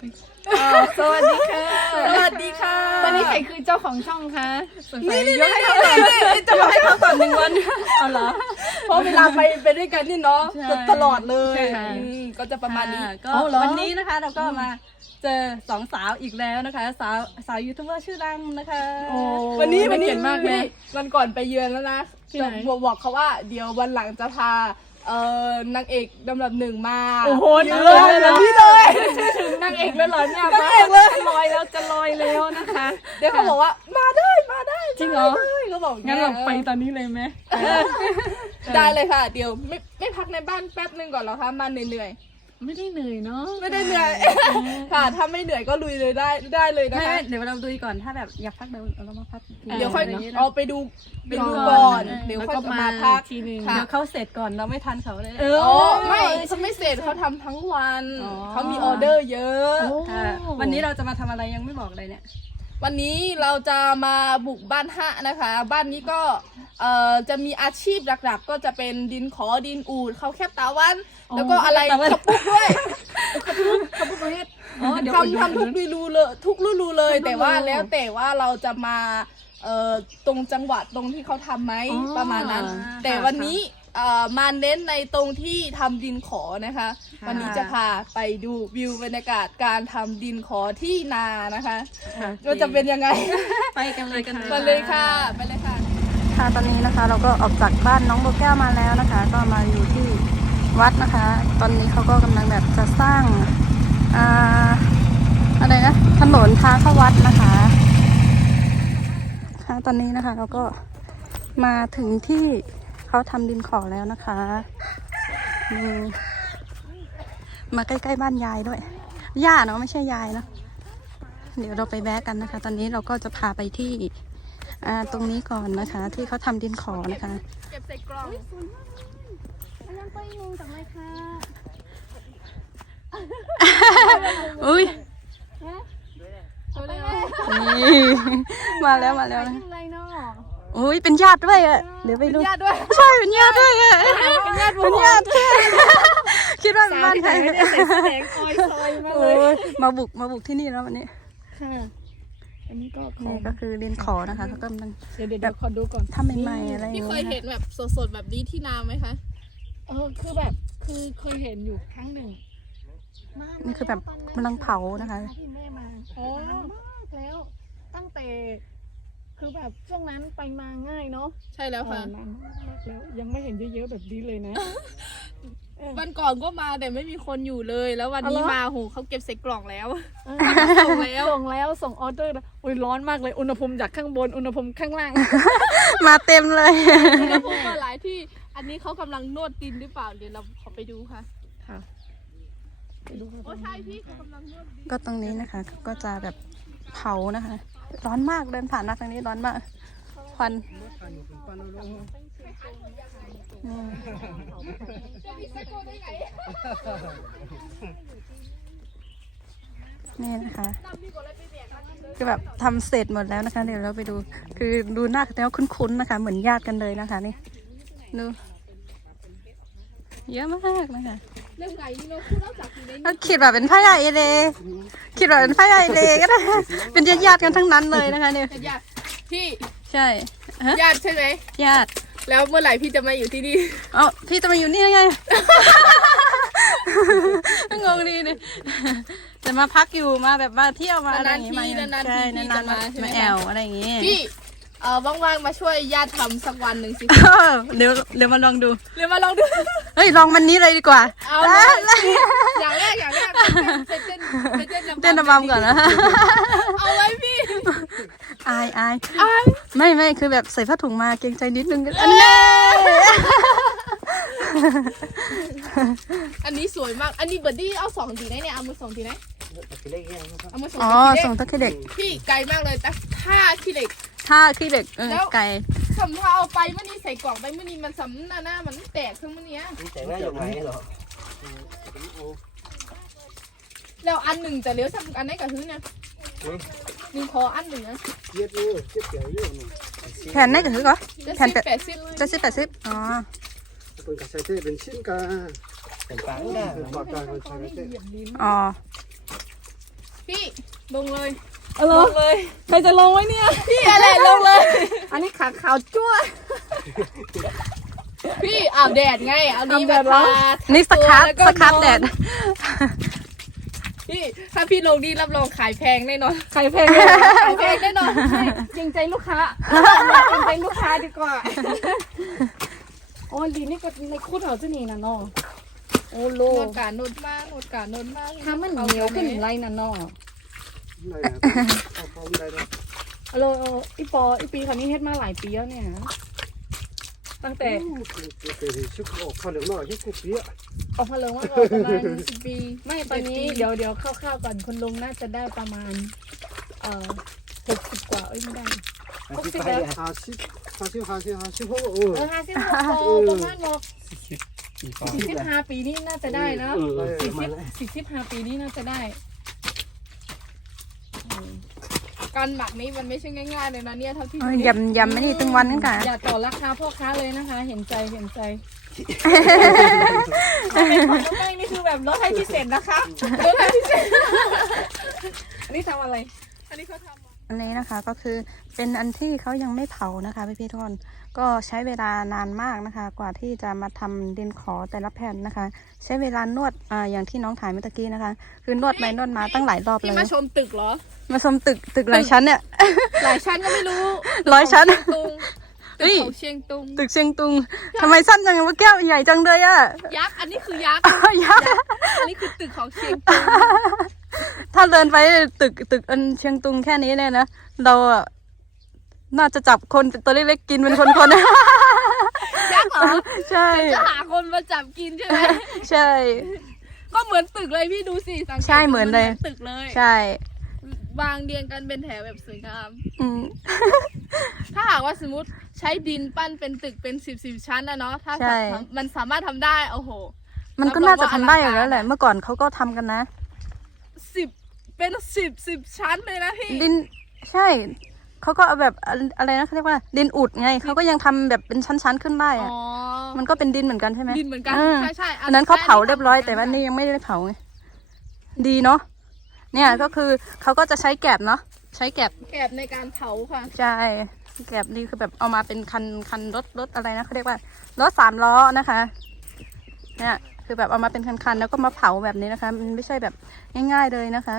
สวัสดีค่ะ สวัสดีค่ะ ตอนนี้ใครคือเจ้าของช่องคะสงสัยนี่นี่ยกให้เขาก่อนจะบอกให้เขาก่อนหนึ่งวันเอาเหรอเพราะเวลาไปไปด้วยกันนี่เนาะใช่ตลอดเลยใช่ค่ะอืมก็จะประมาณนี้ค่ะก็เอาเหรอวันนี้นะคะเราก็มาเจอสองสาวอีกแล้วนะคะ สาวสาวยูทูบเบอร์ชื่อดังนะคะโอ้วันนี้วันนี้เก่งมากเลยวันก่อนไปเยือนแล้วนะที่ไหนจะบอกบอกเขาว่าเดี๋ยววันหลังจะพา เอ่อนางเอกลำดับหนึ่งมาโอ้โหเยืเลอนยแบบนี้เลยถึงนางเอกแล้วเหรอเนี่ยนางเอกเลยจะลอยแล้วจะลอยแล้วนะคะ เดี๋ยวเขาบอกว่ามาได้มาได้จริงเหรอมาได้เขาบอกอย่งั้นเราไปยตอนนี้เลยไหมได้เลยค่ะ เดี๋ยวไม่ไม่พักในบ้านแป๊บนึงก่อนเหรอคะมาเหนื่อย ไม่ได้เหนื่อยเนาะๆไม่ได้เหนื่อยค่ะ ถ้าไม่เหนื่อยก็ลุยเลยได้ได้เลยนะไม่คะไม่เดี๋ยวเราดูก่อนถ้าแบบอยากพักเดี๋ยวเรามาพักทีเดี๋ยวค่อยางนี้นะ เอาไปดูไปดูก่ก่ออนนเดี๋ยวแล้วค่อยก็มามาพักทีนึงค่ะ เดี๋ยวเขาเสร็จก่อนเราไม่ทันเขาเลย เอออ๋อไม่เขาไม่เสร็จเขาทำทั้งวัน อ๋อ เขามีออเดอร์เยอะ โอ้ ค่ะวันนี้เราจะมาทำอะไรยังไม่บอกเลยเนี่ย วันนี้เราจะมาบุกบ้านฮะนะคะ บ้านนี้ก็เอ่อจะมีอาชีพหลักๆ ก็จะเป็นดินขอดินอูดเขาแคบตาวันแล้วก็อะไรตาวัน ขับปุ๊กด้วยเขาพูดประเภทอ๋อเดี๋ยวทำทำทุกฤดูเลยทุกฤดูเลย แต่ว่าแล้วแต่ว่าเราจะมาเอ่อตรงจังหวัดตรงที่เขาทำไหมอ๋อประมาณนั้นค่ะแต่วันนี้ เอ่อมาเน้นในตรงที่ทำดินขอนะคะ ค่ะ วันนี้จะพาไปดูวิวบรรยากาศการทำดินขอที่นานะคะว่าจะเป็นยังไง ไปกันเลยกันไปเลยค่ะ ไปเลยค่ะ ค่ะตอนนี้นะคะ เราก็ออกจากบ้านน้องโบแก้วมาแล้วนะคะ ก็มาอยู่ที่วัดนะคะ ตอนนี้เขาก็กำลังแบบจะสร้างอ่าอะไรนะถนนทางเข้าวัดนะคะค่ะตอนนี้นะคะเราก็มาถึงที่ เขาทำดินขอแล้วนะคะอืมมาใกล้ๆบ้านยายด้วย ย่าเนาะไม่ใช่ยายเนาะเดี๋ยวเราไปแวะกันนะคะ ตอนนี้เราก็จะพาไปที่อ่าตรงนี้ก่อนนะคะ ที่เขาทำดินขอนะคะเก็บใส่กล่องยังไปงงจากอะไรคะอุ้ยเขาเรียกนี่มาแล้วมาแล้วนะ อะไรเนาะอุ้ยเป็นญาติด้วยอะเดี๋ยวไปดูญาติด้วยใช่เป็นญาติด้วยอะเป็นญาติเป็นญาติคิดว่าเป็นบ้านใครไม่ได้ใส่แสงออยซอยมาโอ้เลยยมาบุกมาบุกที่นี่แล้ววันนี้ค่ะอันนี้ก็ขอนี่ก็คือเรียนขอนะคะเขากำลังเดี๋ยวเดี๋ยวเดี๋ยวขอดูก่อนทำใหม่ๆอะไรอย่างพี่เงี้เคยเห็ยนแบบสดๆแบบนี้ที่นาไหมคะเออคือแบบคือเคยเห็นอยู่ครั้งหนึ่งานี่คือแบบกำลังเผานะคะที่แม่มาโอ้มากแล้วตั้งแต่ คือแบบช่วงนั้นไปมาง่ายเนาะใช่แล้วค่ะเออนานมากแล้วยังไม่เห็นเยอะๆแบบนี้เลยนะวันก่อนก็มาแต่ไม่มีคนอยู่เลย แล้ววันนี้อ๋อเหรอ มาโหเขาเก็บใส่กล่องแล้ว เออส่งแล้ว ส่งแล้วส่งออเดอร์แล้วโอ้ยร้อนมากเลยอุณหภูมิจากข้างบนอุณหภูมิข้างล่าง มาเต็มเลยแล้วผมก็หลายที่ อันนี้เขากำลังนวดดินหรือเปล่า เดี๋ยวเราขอไปดูค่ะ ค่ะไปดูกันโอ้ใช่พี่เขากำลังนวดดินก็ตรงนี้นะคะ ก็จะแบบเผานะคะ ร้อนมากเดินผ่านมาทางนี้ร้อนมากควันนี่นะคะคือแบบทำเสร็จหมดแล้วนะคะ เดี๋ยวเราไปดู คือดูหน้าแล้วคุ้นๆนะคะ เหมือนญาติกันเลยนะคะ นี่ดูเยอะมากนะคะ เรื่องไงนี่เราพูดเล่าจากที่ได้ก็คิดว่าเป็นพระใหญ่เลยคิดว่าเป็นพระใหญ่เลยก็ได้ เป็นญาติๆกันทั้งนั้นเลยนะคะเนี่ยญาติพี่ใช่ฮะญาติใช่ไหมญาติ แล้วเมื่อไหร่พี่จะมาอยู่ที่นี่เอ๋อพี่จะมาอยู่นี่ได้ไงงงดีนี่จะมาพักอยู่มาแบบมาเที่ยวมาอะไรอย่างงี้มาอยู่นานๆทีใช่นานๆทีนานๆมาจะมาใช่ไหมมาแอวอะไรอย่างงี้พี่ เออว่างๆมาช่วยญาติทำสักวันหนึ่งสิเออเดี๋ยวเดี๋ยวมาลองดูเดี๋ยวมาลองดู เฮ้ยลองวันนี้เลยดีกว่าเอาเลยอย่างแรกอย่างแรกไปเต้นไปเต้นเต้นระบำก่อนนะเอาไว้พี่อายอายอายไม่ไม่คือแบบใส่ผ้าถุงมาเกรงใจนิดนึงอันนี้อันนี้สวยมาก อันนี้เบอร์ดี้เอาสองทีไหนเนี่ยเอามือสองทีไหน เอามือสองอ๋อทีส่งตะเคีเด็กพี่ไกลมากเลยแต่ถ้าขี้เหล็ก ถ้าขี้เด็กเออแล้ว ไก่สำถ้าเอาไปเมื่อนี้ใส่กล่องไปเมื่อนี้มันสำหน้าหน้ามันแตกขึ้นเมื่อนี้แต่ว่าอยู่ไหนเหรอแล้วอันหนึ่งจะเหลี้ยวสักอันไหนกับพื้นเนี่ยมีคออันหนึ่งนะเย็ดอยู่เจ็บเกี่ยวอยู่นี่แผ่นได้ก็คือก็ จะแผ่นสิบแปด แปดสิบจะสิบแปดสิบอ๋อเป็นกระใช้เต้เป็นชิ้นกาเป็นปังได้เป็นปากกาเป็นใช้เต้อ๋อพี่ลงเลย เอาเหรลองเลยใครจะลงไว้เนี่ย พี่อะไรลงเลย อันนี้ขาขาวจั่วพี่อาบแดดไง เอานี้อาบแดมาดเหรอทานี่สครับแล้วก็สครับนอนแดด พี่ถ้าพี่ลงนี่รับรองขายแพงแน่นอนใครเพลงเลยขายแพงแน่นอนใช่จริงใจลูกค้าจริงใจลูกค้าดีกว่า โอ้ยดีนี่ก็ในคู่เถาจะนี่นะน้องโอ้โลโนดการโนดมากโนดการโนดมากถ้ามันเหนียวขึ้นไรนะน้อง ไหนนะเอาพร้อมได้แล้วเอาโลอีปออีปีคันนี้เฮ็ดมาหลายปีแล้วเนี่ยตั้งแต่เกิดชุกออกข้าวเหนียวหน่อยที่กูเปี้ยออกมาเลยว่าเราประมาณสิบปี ไม่ตอนนี้เดี๋ยวเดี๋ยวคร่าวๆก่อนคุณลุงน่าจะได้ประมาณ เอ่อหกสิบกว่าเอ้ยไม่ได้หาสิบหาสิบหาสิบหาสิบหาสิบหกเออเออห้าสิบหกโตประมาณบอกสี่สิบห้าปีนี่น่าจะได้นะเออสี่มาสิบแล้วสี่สิบห้าปีนี่น่าจะได้ การหมักนี้มันไม่ใช่ง่ายๆเลยนะเนี่ยเท่าที่เอ้ยยำยำไม่นี่ตึงวันนั่นค่ะอย่าต่อราคาพ่อค้าเลยนะคะ เห็นใจเห็นใจถ้าเป็นของน้องแป้งนี่คือแบบลดให้พิเศษนะคะลดให้พิเศษอันนี้ทำอะไร อันนี้เขาทำอะอันนี้นะคะก็คือเป็นอันที่เขายังไม่เผานะคะพี่พี่ๆทุกคนก็ใช้เวลานานมากนะคะ กว่าที่จะมาทำดินขอแต่ละแผ่นนะคะ ใช้เวลานวดอ่าอย่างที่น้องถ่ายเมื่อตะกี้นะคะ คือนวดไปนวดมาตั้งหลายรอบเลพี่ยมาชมตึกเหรอ มาชมตึกตึกหลายชั้นเนี่ย หลายชั้นก็ไม่รู้ร้อยชั้นตึกเฮ้ยของเชียงตุงตึกเชียงตุงทำไมสั้นจังว่าแก้วใหญ่จังเลยอะยักษ์อันนี้คือยักษ์ยักษ์อันนี้คือตึกของเชียงตุงถ้าเดินไปตึกตึกอันเชียงตุงแค่นี้เนี่ยนะเราอะน่าจะจับคนตัวเล็กๆกินเป็นคนคนยักษ์เหรอใช่ จะหาคนมาจับกินใช่ไหมใช่ ก็เหมือนตึกเลยพี่ดูสิสังเกตใช่เหมือนเลยดูตึกเลย ใช่ วางเรียงกันเป็นแถวแบบสวยงาม อืม ถ้าหากว่าสมมติใช้ดินปั้นเป็นตึกเป็นสิบสิบชั้นนะเนาะถ้าใช่สามมันสามารถทำได้โอ้โห มันก็น่าจะทำได้อยู่แล้วแหละ เมื่อก่อนเขาก็ทำกันนะ สิบเป็นสิบสิบชั้นเลยนะพี่ ดินใช่ เขาก็เอาแบบอะอะไรนะเขาเรียกว่า ดินอุดไง เขาก็ยังทำแบบเป็นชั้นๆขึ้นได้อ๋อะอ มันก็เป็นดินเหมือนกันใช่ไหมดินเหมือนกันาใช่ใช่อันนั้นเขาเผาเรียบร้อยแต่ว่านี่ยังไม่ได้เผาไงดีเนาะ เนี่ยก็คือเขาก็จะใช้แกบเนาะใช้แกบแกบในการเผาค่ะ ใช่แกบนี่คือแบบเอามาเป็นคันคันรถรถอะไรนะเขาเรียกว่ารถสามล้อนะคะเนี่ยคือแบบเอามาเป็นคันๆแล้วก็มาเผาแบบนี้นะคะ มันไม่ใช่แบบง่าย ๆเลยนะคะ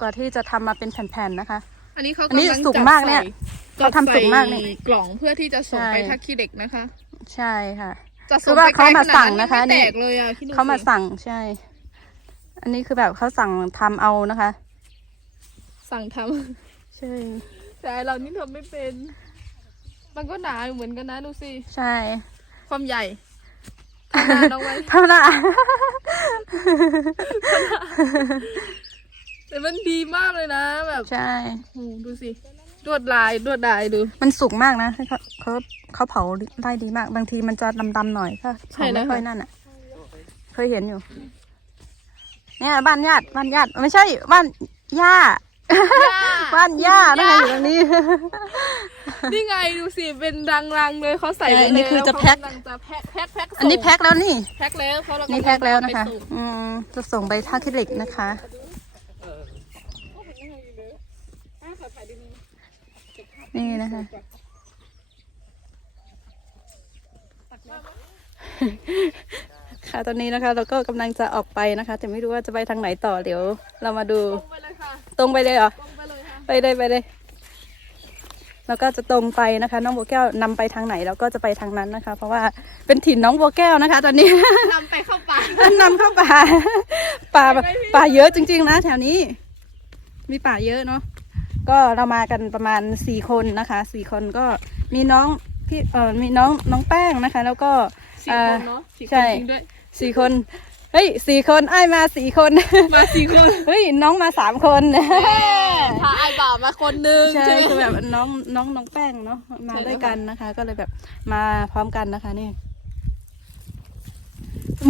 กว่าที่จะทำมาเป็นแผ่นๆนะคะ อันนี้เขาอันนี้กำลังสูงมากเนี่ยจัดเขาทำสูงมากเนี่ยใส่กล่องเพื่อที่จะส่งไปใช่ท่าขี้เหล็กนะคะ ใช่ค่ะ จะคืส่งอว่าไปไกลเขามาขนดสั่งนะคะไม่นี่แตกเลยอะคิดดูเขามาสิสั่งใช่ อันนี้คือแบบเขาสั่งทำเอานะคะ สั่งทใช่ำแต่เรานี่ทำไม่เป็น มันก็หนาอยู่เหมือนกันนะดูสิ ใช่ความใหญ่ทำงานเอาไว้เท่านั้นแต่มันดีมากเลยนะ แบบใช่โอ้โหดูสิลวดลายลวดลายดู มันสุกมากนะเขาเขาเขาเผาได้ดีมาก บางทีมันจะดำๆหน่อยถ้าใช่เผาแล้ไม่วค่อยนั่นอะ เคยเห็นอยู่ เนี่ยบ้านญาติบ้านญาติไม่ใช่บ้านย่าบ้านย่านะคะอยู่ตรงนี้ นี่ไงดูสิเป็นรังๆเลยเขาใส่ใช่ไว้อันนี้เลยคือจะล้วแพ็คเขากำลังจะแพ็คแพ็คแพ็คอันนี้แพ็คแล้วนี่ แพ็คแล้วเขาเรานี่กำงแพ็คแล้วนะคะไปส่งอืมจะส่งไปท่าคิดเหล็กนะคะนี่นะคะ ค่ะตอนนี้นะคะเราก็กำลังจะออกไปนะคะ แต่ไม่รู้ว่าจะไปทางไหนต่อเดี๋ยว เรามาดูตรงไปเลยค่ะตรงไปเลยเหรอตรงไปเลยค่ะไปเลยไปเลยแล้วก็จะตรงไปนะคะ น้องบัวแก้วนำไปทางไหนเราก็จะไปทางนั้นนะคะ เพราะว่าเป็นถิ่นน้องบัวแก้วนะคะ ตอนนี้นำไปเข้าป่านำเข้าป่าป่าแบบป่าเยอะจริง ๆ นะ แถวนี้ มีป่าเยอะเนาะก็เรามากันประมาณสี่คนนะคะสี่คนก็มีน้องพี่เออมีน้องน้องแป้งนะคะ แล้วก็ สี่เอ่คอนเนาะสี่คใช่นจริงด้วยสี่คน เฮ้ยสี่คนไอ้ายมาสี่คน มาสี่คน เฮ้ยน้องมาสามคนพาไอ้บ่าวมาคนหนึงใช่ใช่ไหมคือแบบน้องน้องน้องแป้งเนาะมาใช่ด้วยกันนะคะ ก็เลยแบบมาพร้อมกันนะคะนี่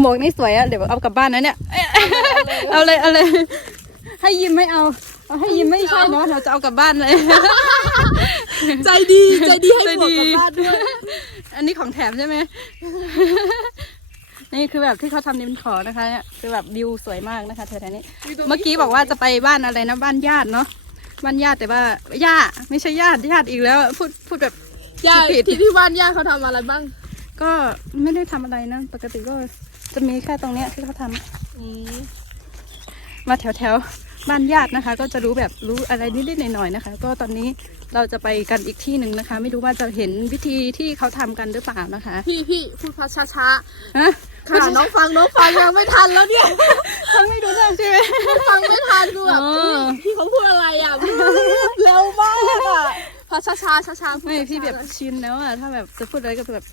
หมวกนี่สวยอะเดี๋ยวเอากลับบ้านนะเนี่ย เอาเลยเอาเลย ให้ยิ้มไม่เอา เอาให้ยิ้มไม่ใช่เนาะเราจะเอากลับบ้านเลย ใจดีใจดีให้ใจหมวกดีกลับบ้านด้วย อันนี้ของแถมใช่ไหม นี่คือแบบที่เขาทำดินขอนะคะเนี่ยคือแบบวิวสวยมากนะคะแถวๆนี้ เมื่อกี้บอกว่าจะไปบ้านอะไรนะบ้านญาติเนาะบ้านญาติแต่ว่าญาติไม่ใช่ญาติญาติอีกแล้วอะพูดพูดแบบ ย่าผิด ที่ที่บ้านย่าเขาทำอะไรบ้างก็ไม่ได้ทำอะไรนะ ปกติก็จะมีแค่ตรงเนี้ยที่เขาทำอืมมาแถวแถวๆ บ้านญาตินะคะ ก็จะรู้แบบรู้อะไรนิดๆหน่อยๆนะคะ ก็ตอนนี้เราจะไปกันอีกที่หนึ่งนะคะ ไม่รู้ว่าจะเห็นวิธีที่เขาทำกันหรือเปล่านะคะพี่พี่พูดภาษาช้าฮะๆค่ะน้องฟังน้องฟังยังไม่ทันแล้วเนี่ยฟังไม่รู้เรื่องใช่ไหมฟังไม่ทันคือแบบอ๋ออุ๊ยพี่เขาพูดอะไรอะเร็วมากอะ ภาษาช้าช้าช้าๆพูดไม่พี่ช้าๆแบบชินแล้วอะถ้าแบบจะพูดอะไรก็แบบ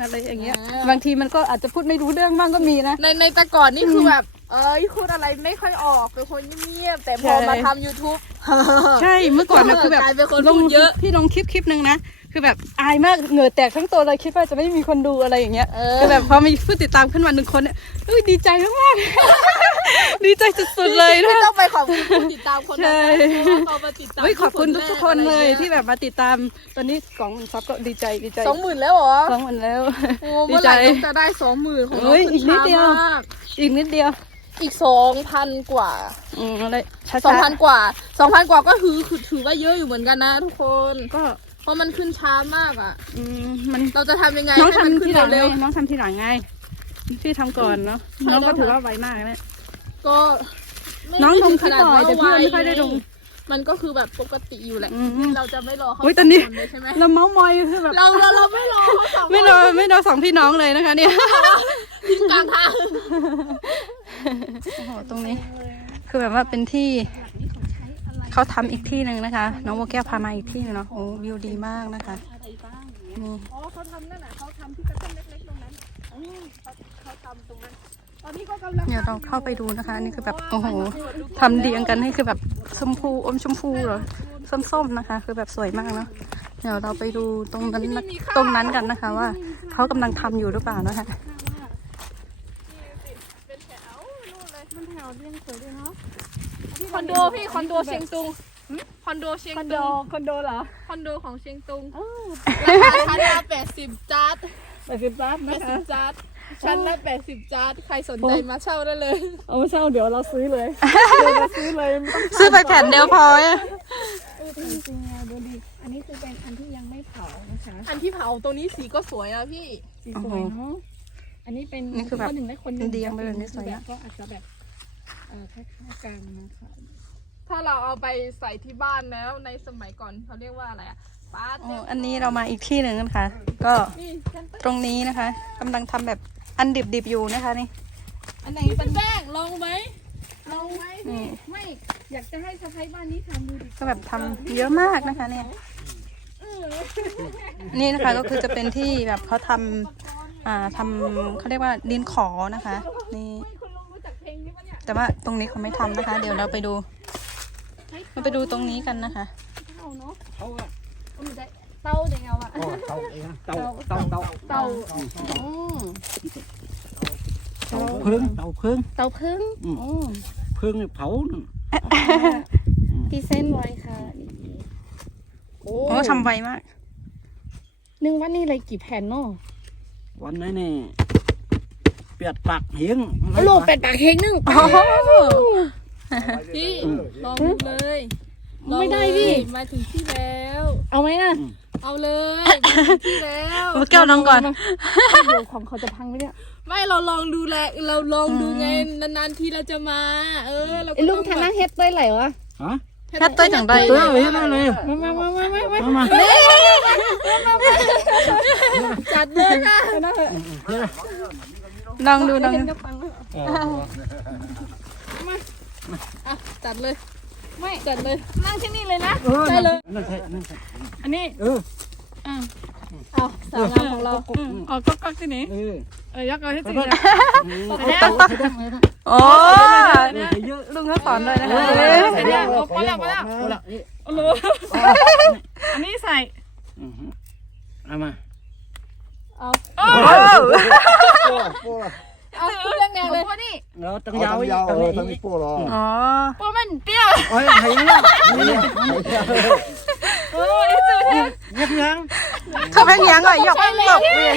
อะไรอย่างเงี้ยอ่าบางทีมันก็อาจจะพูดไม่รู้เรื่องบ้างก็มีนะ ในในแต่ก่อนนี่คือแบบ เอ้ยพูดอะไรไม่ค่อยออกเป็นคนเงียบๆแต่พอใช่มาทำ YouTube ใช่เมื่อก่อนนะคือแบบกลายเป็นคนลงพูดเยอะ พี่ลงคลิปคลิปหนึ่งนะ คือแบบอายมากเหงื่อแตกทั้งตัวเลยคิดว่าจะไม่มีคนดูอะไรอย่างเงี้ยเออคือแบบพอมีผู้ติดตามขึ้นมาหนึ่งคนเนี่ยเอ้ยดีใจมากๆดีใจสุดๆเลยนะไม่ต้องไปขอบคุณผู้ติดตามคนใช่นั้นนะเพราะว่าเขามาติดตามเฮ้ยขอบคุณทุกๆคนเลยอะไรงี้ที่แบบมาติดตามตอนนี้สองหมื่นซับก็ดีใจดีใจสองหมื่นแล้วเหรอสองหมื่นแล้วโอ้ดีเมื่อไหใจร่จะได้สองหมื่นของน้องเฮ้ยขึ้อีกนิดเดียวช้ามากอีกนิดเดียวอีกสองพันกว่า อืมอะไรช้าๆสองพันกว่าสองพันกว่าก็ถือคือถือว่าเยอะอยู่เหมือนกันนะทุกคนก็ เพราะมันขึ้นช้ามากอะ อืมมันเราจะทำยังไงน้องให้มันทำขึ้ทีนหลังไงเร็ว น้องทำทีหลังไงพี่ทำก่อนเนาะใช่ น้องก็แล้วถือค่ะว่าไวมากนะ ๆก็ไม่น้องลงถึคลิปบ่อยแต่พี่ไม่ค่อยได้ลงมันก็คือแบบปกติอยู่แหละ อืมนี่เราจะไม่รอเขาอุ๊ยตอนนี้ สงคเลยใช่ไหมเราเมาส์มอยคือแบบเราเราเราไม่รอเขาสองคนไม่รอไม่รอสองพี่น้องเลยนะคะเนี่ยทิ้งกลางทาง โอ้โห ตรงนี้ คือแบบว่าเป็นที่ เขาทำอีกที่หนึ่งนะคะ น้องโมแก้วพามาอีกที่หนึงเนาะโอ้วิวดีมากนะคะนี่อ๋อเขาทำนั่นน่ะเขาทำที่กระท่อมเล็กๆตรงนั้นอืมเขาเขาทำตรงนั้นตอนนี้เขากำลังเดี๋ยวเราเข้าไปดูนะคะอันนี่คือแบบโอ้โหทำเรียงกันให้คือแบบชมพูอมชมพูเหรอส้มๆนะคะ คือแบบสวยมากเนาะเดี๋ยวเราไปดูตรงนั้นนะตรงนั้นกันนะคะ ว่าเขากำลังทำอยู่หรือเปล่านะคะมันแถวเรียงสวยด้วยเนาะ คอนโดพี่คอนโดเชียงตุงคอนโดเชียงคอนโดตุงคอนโดเหรอคอนโดของเชียงตุงอ้าวราคาชั้นละแปดสิบจัดแปดสิบล้านแปนะดสิคะบจัดชั้นละแปดสิบจัดใครสนใจมาเช่าได้เลย เอาไม่เช่าเดี๋ยวเราซื้อเลยเดี๋ยวเราซื้อเลยไม่ต้องซื้อไปแผ่นเดียวพออะเออจริงๆอะดูดิอันนี้คือเป็นอันที่ยังไม่เผานะคะอันที่เผาตรงนี้สีก็สวยนะพี่ สีสวยเนาะอันนี้เป็นนี่คือแบบนหนึ่งได้คนหนึ่งเรียงไปแบบนี้สวยแบนะบก็อาจจะแบบเออคล้ายๆกันนะคะถ้าเราเอาไปใส่ที่บ้านแล้วในสมัยก่อนเขาเรียกว่าอะไรอะป้าอ๋อเต็มอันนี้เรามาอีกที่หนึ่งนะคะ ก็นี่เซ็นเตอร์ตรงนี้นะคะกำลังทำแบบอันดิบๆอยู่นะคะนี่ อันไหนเป็เป็นนแป้งลองไหมเราไหมนี่ไม่อยากจะให้สะพ้ายบ้านนี้ทำดูดิก็แบบทำเยอะมากนะคะเนี่ยนี่นะคะก็คือจะเป็นที่แบบเขาทำอ่าทำเขาเรียกว่าดินขอนะคะ นี่ แต่ว่าตรงนี้เขาไม่ทำนะคะ เดี๋ยวเราไปดู เราไปดูตรงนี้กันนะคะ เต่าเนาะ Tàu à? เอามันได้เต่าเดี๋ยวเอาอะ Ồ, tàu kìa. Tàu, tàu, tàu. เต่าอืม Tàu phương, tàu phương. เต่าพึ่งอืมโอ้ Phương thì phấu nữa. พรีเส้นต์ไว้ค่ะโอ้โอ้ทำไวมากหนึ่งวันนี้อะไรกี่แผ่นเนาะวัน này nè. Biệt bạc hiếng. โลเป็ดปากเฮงหนึ่งพี่ลองดูเลยลองไม่ได้เลยพี่มาถึงที่แล้ว เอาไหมนะเอาเลยมาถึงที่แล้วมาแก้วน้องก่อนเดี๋ยวของเขาจะพังไหมเนี่ยไม่เราลองดูแลเราลองดูไงนานๆทีเราจะมา เออเราก็ไอ้ลุงต้ทาองหน้าแบบเฮ็ดได้ไหรวะ Hả? แค่เต้ยอย่างใด Ừ, hết rồi nè. มามามามามา Mà mà. จัดเลยค่ะ ลองดูลองเห็นดูกับฟังอะจัดเลย ไม่จัดเลย นั่งที่นี่เลยนะ Ừ, Đây nè. là- Nè, thế, nè, thế. อันนี้ Ừ. เอาสาวงามของเราอ๋อก็ก็ที่นี้ Ừ. เออยักษ์เอาให้จริง Thôi, นะ Ừ, tàu, thế đó, thế đó. โอ้ Ừ, thế dữ. ลุงเขาสอนเลยนะคะ Ừ, เอ้ย thế Thế đó, nha, bỏ bỏ ra, lẹ, bỏ bỏ lẹ. ra. Bỏ lẹ, đi. โอ้โหอันนี้ใส่ Ừ. À mà. เอาโอ้เอาพูดยังไงเลยพอนี่ Đó, tầng Ờ, dao thằng ấy, dao tầng ờ, này. thằng đi cô rồi อ๋อพอมันเปรี้ยว Ôi, thấy nó. Nhìn nè. โอ้ยสุด Nhắc nhang. เขาเป็นยังอะหยอกหยอกเลย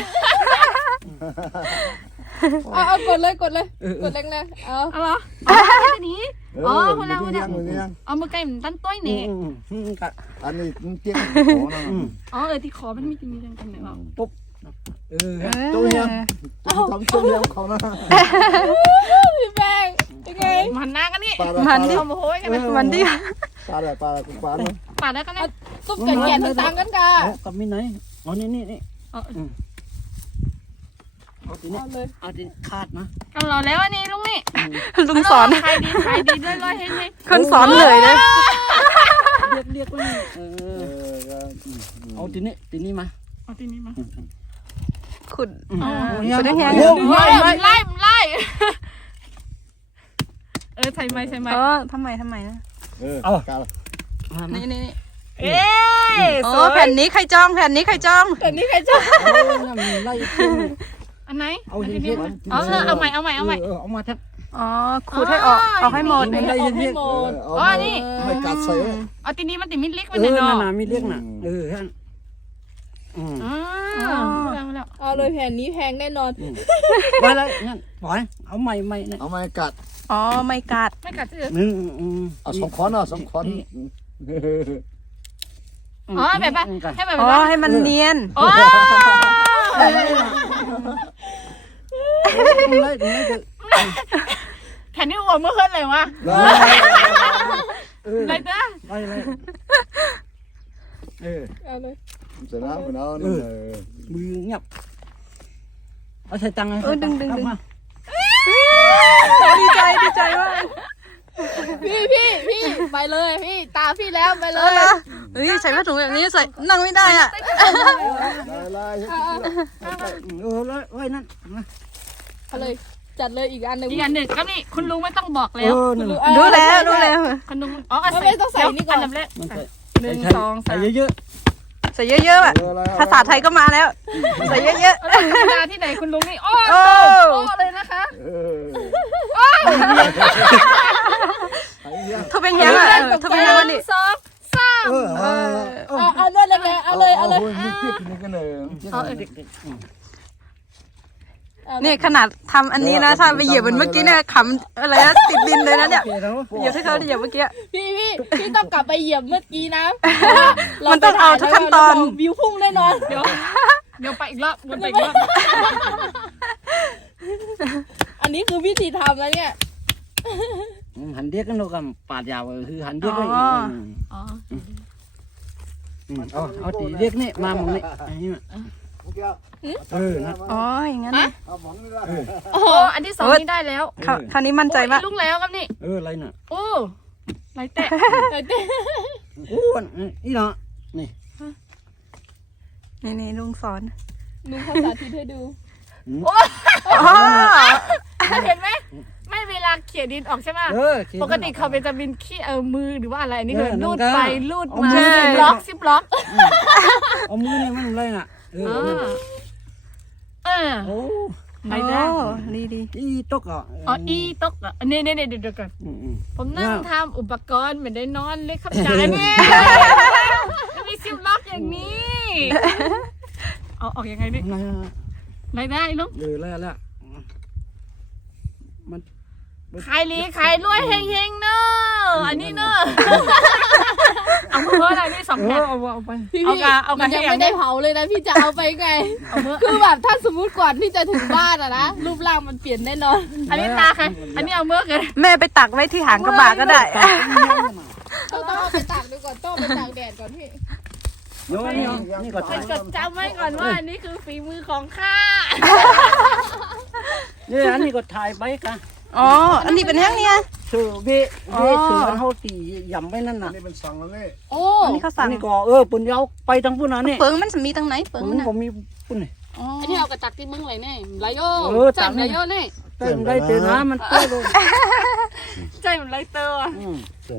เอาเอากดเลยกดเลยกดแรงๆเอาเอาเหรออ๋ออันนี้ อ๋อ Ừ, คนละคนละ người nghe เอามาใกล้เหมือนตั้นต้อยเนี่ย anh đi tiếng cổ nó อ๋อเออที่คอมันมีจะมีเรื่องกันไหนวะ ừ tôi nghe không tôi nghe không nó พี่แบงยังไงมันหน้ากันนี่ pa ra มันดิเอามาโห้ยกันนะมันดิ pa ra pa ra cũng pa nó ปาดแล้วกันนะตุ๊กแก่แก่ต่างๆกันค่ะกับมีไหนอ๋อนี่นี่นี่เอาเอาทีนี้เอาเลยเอาทีคาดนะเอาเราแล้วอันนี้ลุงนี่ลุงสอนขายดีขายดีด้วยร้อยเฮ้ยเฮ้ยคนสอนเหนื่อยเลยเรียกเรียกว่านี่เออ ừ เอาทีนี้ทีนี้มาเอาทีนี้มา ขุดอ๋อขุดได้แค่โอ้ไล่ไม่ไม่ไล่ไล่เออใส่ไม้ใส่ไม้เออทำไมทำไมนะ ừ cả มามานี่นี่นี่เอ๊ะโอ้แผ่นนี้ใครจองแผ่นนี้ใครจองแต่นี่ใครชอบเอาแล้วมันไล่ขึ้นอันไหนเอาอันเห็ที่นนี่เห็นอ๋อเออเอาใหม่เอาใหม่เอาใหม่เออเอามาทับอ๋อขุดให้ออกออกให้หมดมันได้เห็นเห็นอ๋อนี่ mày cắt sợi เอาทีนี้มันติดมิดเล็กเอมันอเนาะนั่นน่ะมีเรียกน่ะเออ ฮะอืมอ๋อแล้วแล้วเอาเลยแผ่นนี้แพงแน่นอน ไปเลยงั้นปล่อยเอาใหม่ใหม่นะเอาไม้กัด อ๋อไม่กัด ไม่กัดชื่อหนึ่งอืมเอาสองค้อนเอาสองค้อนอ๋อแบบว่าให้แบบอ๋อว่าให้มันเนียนอ๋อไล่ไล่จะแค่นี้หัวเมื่อคืนเลยวะเออไรเด้อไล่ไล่เออเอาเลยเสร็ จแล้วมันเอามือเงียบเอาใส่ตังค์เออดึงดึงดึงมาดีใจดีใจมากพี่พี่พี่ไปเลยพี่ตาพี่แล้วไปเลเออยละเฮ้ยใส่ผ้าถุงแบบนี้ใส่นั่งไม่ได้อะไล่เออไล่ไล่นั่นมาเอาเลยจัดเลยอีกอันหนึ่งอีกอันหนึ่งก็นี่คุณลุงไม่ต้องบอกเอแล้วอนั่นดูแล้วดูแล้วคุณลุงอ๋ออันไม่ต้องใส่นี่ก่อนอันดับแรกมันใส่หนึ่งใส่สองใส่สามเยอะ ใส่เยอะๆอะภาษาไทยก็มาแล้ว ใส่เยอะธรรมดาที่ไหนคุณลุงนี่โอ้ๆโอ้โอ้เลยนะคะทุบเป็นยังอะเออทุบเป็นยังวันนี้สองสามๆเออเออเอาเอาเลยแรงๆเอาเลยเอาเลยนี่เทียบนี่กันเลยเอาเออ เด็กนี่ขนาดทำอันนี้นะถ้าไปเหยียบเหมือนเมื่อกี้เนี่ยขำอะไรนะติดดินเลยนะเนี่ยๆแล้วเหยียบที่เขาเหยียบเมื่อกี้ พี่พี่พี่ต้องกลับไปเหยียบเมื่อกี้นะมันต้องเอาทุกขั้นตอน วิวพุ่งแน่นอน เดี๋ยวเดี๋ยวไปอีกรอบเดี๋ยวไปอีกรอบ อันนี้คือวิธีทำแล้วเนี่ย หันเดียกกันเรากับปาดยาวคือหันเดียกเลยอ๋ออ๋อเอาเอาตีเรียกนี่มามึงนี่อันนี้น่ะ เออนะอ๋ออย่างนั้นนะโอ้โหอันที่สองนี่ได้แล้วคราวคราวนี้มั่นใจว่าลุงแล้วครับนี่เอออะไรน่ะโอ้ไรแตะอ้วนนี่เนาะนี่นี่นี่ลุงสอนลุงภาษาทิศให้ดูอ๋อเห็นไหมไม่เวลาเขี่ยดินออกใช่ไหมเออปกติเขาเป็นจะบินขี้เออมือหรือว่าอะไรอันนี่คือเออลูดนั่นก็ไปลูดเอามามือสิบล็อกสิบล็อกเอามือนี่มันอะไรน่ะ เอออ่าเออโอ้ไหนได้โอ้ดีดีอีตกอะอ๋ออีตกอะเนี่ยเนี่ยเนี่ยเดี๋ยวเดี๋ยวก่อนอืมอืมผมนั่งทำอุปกรณ์เหมือนได้นอนเลยครับจ๋าเนี่ยมีสิบล็อกอย่างนี้เอาออกยังไงนี่อะไรน่ะไหนได้ลุงเออแล้วแล้วมันขายลีขายรวยเฮงเฮงๆเนอะอันนี้เนอะ เอาเพื่ออะไรนี่สองเอแผ่อนเอาเอาไป พี่เอาพี่กะเอากะมันยังให้อย่างไม่ได้เผาเลยนะพี่จะเอาไปไงคือแบบถ้าสมมุติก่อนที่จะถึงบ้านอะนะรูปร่างมันเปลี่ยนแน่นอนอันนี้ตาใครอันนี้เอาเมื่อกันแม่ไปตักไว้ที่หางกระบะก็ได้ ต้องต้องเอาไปตากดูก่อนต้องเอาไปตากแดดก่อนพี่โยนี่นี่ก็ไปถ่ายจดจำไว้ก่อนว่าอันนี้คือฝีมือของข้านี่อันนี้ก็ถ่ายไปกัน อ๋อ อันนี้เป็นแห้งเนี่ย ถือเบะเบะถือมันเฮาตียำไว้นั่นน่ะนี่เป็นสังแล้วนี่โอ้อันนี้เขาอัสั่นงนี้ก็เออปุ่นยาวไปทางปุ่นน่ะนี่เปิงมันจะมีตรงไหนเปิงผมมันนะก็มีปุ่นนี่ อ๋ออันนี้เอากระตักที่มึงเลยเนี่ยไรโยเออตัจักบนี่ไรโยเนี่ย เต้นได้เต้นนะมันเต้นเลยใจเหมือนไรเตอร์อะอืม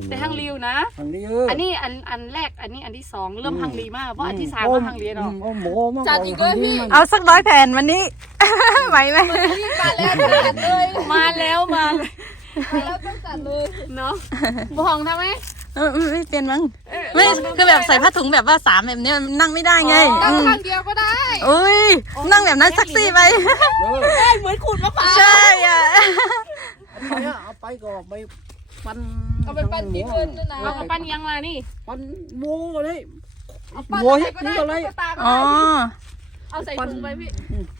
แต่ฮังริวนะ ทางนี้เอออัอันนี้อันอันแรกอันนี้อันที่สองเริ่มฮังรีมากเพราะอันที่สามก็ฮังรีเนาะ โอ้โหมากจัดอีกเลยพี่ เอาสักร้อยแผ่นวันนี้ ไหวไหมรีบมาแล้วจัดเลยมาแล้วมาเลยมาแล้วต้องจัดเลยเนาะบุหองทำไหม เออไม่เป็นมั้งไม่คือแบบใส่ผ้าถุงแบบว่าสามแบบเนี้ยมันนั่งไม่ได้ไงนั่งอืมข้างเดียวก็ได้อุ้ยนั่งแบบนั้นเซ็กซี่ไปเหมือนขูดมะพร้าวใช่อะไปอะเอาไปก็ไปปั้นเอาไปปั้นดินเงินนั่นนะเอากระปั้นยังมานี่ปั้นโมเลยเอาปั้นโมอะไรเฮ็ดก็นี่ได้ก็เลยตุ๊กตาก็อ๋อได้เอาใส่ถุงไปพี่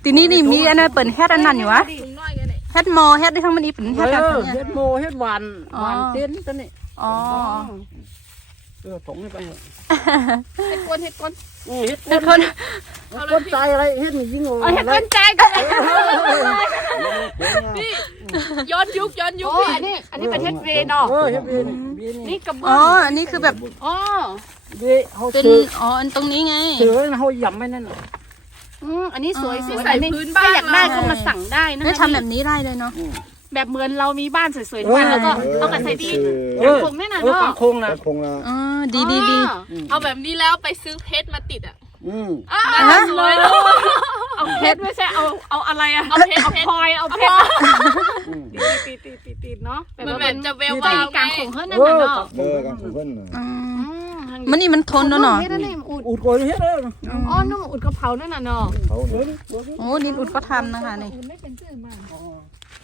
ทีนี้นี่มีอันนั้นเปิดแฮดอันนั้นอยู่วะถุงน้อยกันนี่แฮดโมแฮดที่ข้างมันนี้เป็นแฮเอดแบบอเนี้เฮ็ยดโมเฮ็ดหวานหวานเต้นตัวนี้ อ๋อเออถงให้ไปเถอะเฮ็ดกวนเฮ็ดกวนอืมเฮ็ดทุกคนคนใจอะไรเฮ็ดนี่ยิ่งกว่าเอาเห็ดต้นใจกันเลยพี่ย้อนยุคย้อนยุคโอ้พี่อันนี้ อันนี้เป็นเฮ็ดเวย์เนาะเออเฮ็ดเบียนเบียนนี่นี่กระเบื้อ๋อองอันนี้คือแบบอ๋อเดี๋ยวเขาเป็นถืออ๋ออันตรงนี้ไงถือเขายำไม่นั่นน่ะอืมอันนี้สวยสวยใส่อันนี้พื้นบ้านถ้าอยากได้ก็เรามาสั่งได้นะได้คะทำแบบนี้ได้เลยเนาะ แบบเหมือนเรามีบ้านสวยๆทุกวันแล้วก็เอากันใส่ดีเออผมแน่นอนเออเนาะปังคงนะคงละอ๋อดีดีดีอ๋อเอาแบบนี้แล้วไปซื้อเพชรมาติดอะอืมน่าจะสวยเลยเอาเพชรไม่ใช่เอาเอาอะไรอะเอาเพชรเอาเพชรพลอยเอาเพชรอืมตีตีตีตีเนาะมันแบบจะแววตีวาวกลางไงของเฮ้ยนั่นเอน่ะอเนาะเออกับเพื่อนน่ะอืมอืมทางมันนี่มันทนแล้วเนาะเฮ็ดนั่นนี่อุดอุดก่อนเฮ็ดเลยอ๋อนุ่มอุดกระเพรานั่นน่ะเนาะเขาเอเนี่ยอโอ้ดินอุดก็ทำนะคะนี่ ไม่เป็นชื่อมาก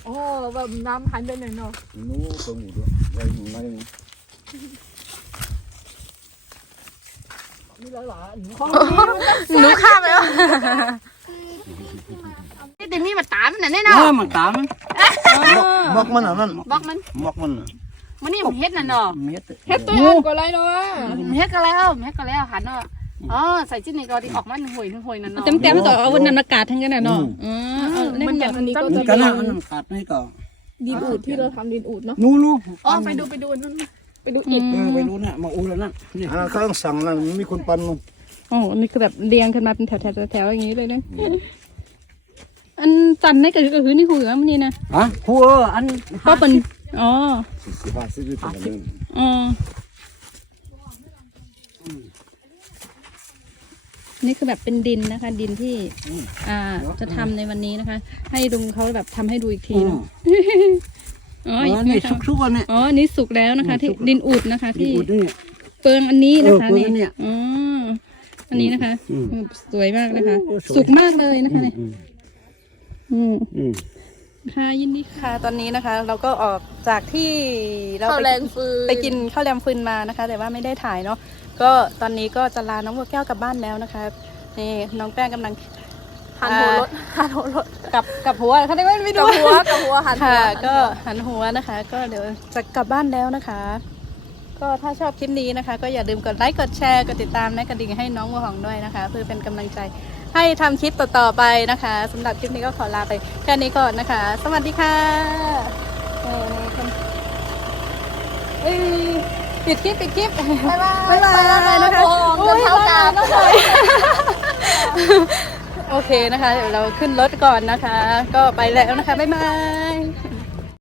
โอ้แบบน้ำพันไปหน่อยเนาะนู้ตรงนี้ด้วยไว้ไหนนี่หนูข้ามไปแล้วนี่เดี๋ยวนี้มาตามมันน่ะแน่เอเนาะอมันตามมันมอกมันอะนั่นบอกมันมอกมันน่ะมันนี่มันเฮ็ดน่ะเนาะเม็ดเฮ็ดตัวอ่อนกว่าไรเนาะมันเฮ็ดก็แล้วมันเฮ็ดก็แล้วหันเนาะ อ๋อใส่จิ้นในกอที่ออกมาหนึ่งหวยหนึ่งหวยนั่นเนาะเต็มเต็มๆต่อเอาวันนั้นอากาศทั้งกันน่ะเนาะอืมเอามัเล่นจะแบบอันนี้ก็จะกันมีนะมันกัดนี่ก็ดินอูดที่เราทำดินอูดเนาะนู้นู้อ๋อไปดูไปดูนั่นไปดูอิฐเออไปรู้น่ะมาอูแล้วนั่นนี่อันนั้นเขาต้องสั่งนั่นมีคนปั่นมั้งโอ้นี่คือแบบเรียงขึ้นมาเป็นแถวแถวแถวอย่างนี้เลยนะอันจันนี่ก็คือก็คือนี่หัวมันนี่นะฮะหัวอันก็เป็นอ๋อสิบห้าสิบเป็นแบบนี้อ๋อ นี่คือแบบเป็นดินนะคะ ดินที่อ่าจะทำในวันนี้นะคะ ให้ลุงเขาแบบทำให้ดูอีกทีเนาะอ๋ออ๋อนี่ชุกๆอันนี้อ๋ออันนี้สุกแล้วนะคะ ที่ดินอุดนะคะนี่ที่อูนี่เปิงอันนี้นะคะเออเปิงอันเนี่ยอ๋ออันนี้นะคะอืมเออสวยมากนะคะโอ้สวยสุกมากเลยนะคะเนี่ยอืมอืมค่ะยินดีค่ะตอนนี้นะคะ เราก็ออกจากที่เราข้าวไปแรงฟืนไปกินข้าวแรมฟืนมานะคะ แต่ว่าไม่ได้ถ่ายเนาะ ก็ตอนนี้ก็จะลาน้องบัวแก้วกลับบ้านแล้วนะคะนี่น้องแป้งกำลังหันหัวรถหันหัวรถกลับกลับหัวเขาได้ไม่ไม่กัดูบหัวกับหัวหันหัวค่ะก็หันหัวนะคะ ก็เดี๋ยวจะกลับบ้านแล้วนะคะ ก็ถ้าชอบคลิปนี้นะคะ ก็อย่าลืมกดไลค์กดแชร์กดติดตามและกระดิ่งให้น้องวัวหองด้วยนะคะ เพื่อเป็นกำลังใจให้ทำคลิปต่อๆไปนะคะสำหรับคลิปนี้ก็ขอลาไปแค่นี้ก่อนนะคะ สวัสดีค่ะเออนี่คนเอ้ย ปิดคลิปปิดคลิปบ๊ายบายบ๊ายบายนะคะจะเท่ากันโอเคนะคะ เดี๋ยวเราขึ้นรถก่อนนะคะ ก็ไปแล้วนะคะ บ๊ายบาย